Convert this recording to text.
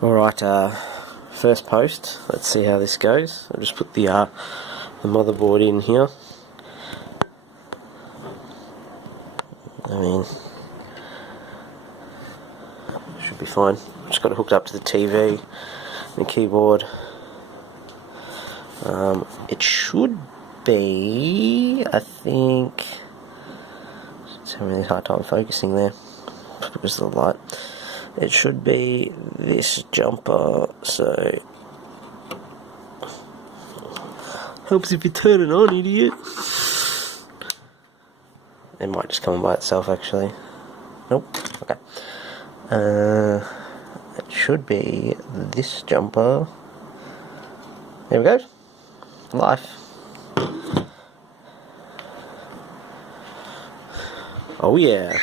Alright, first post. Let's see how this goes. I'll just put the motherboard in here. I mean, should be fine. Just got it hooked up to the TV, the keyboard. It should be, I think, it's having a really hard time focusing there because of the light. It should be this jumper, so helps if you turn it on, idiot. It might just come on by itself, actually. Nope. Okay. It should be this jumper. There we go. Live. Oh yeah.